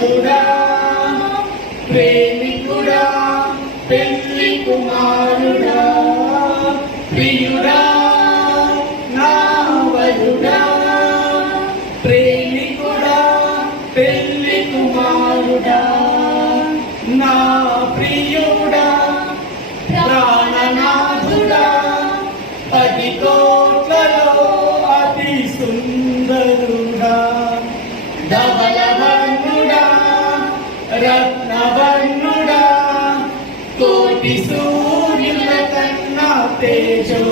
వరుడా ప్రేమికుడా పెళ్లి కుమారుడా ప్రియుడా నా వరుడా ప్రేమికుడా పెళ్లి కుమారుడా నా ప్రియుడా ప్రాణనాథుడా 10 కోట్లలో అతి సుందరుడా ధవలవర్ణుడా రత్నవర్ణుడా కోటి సూర్యుల కన్నా తేజో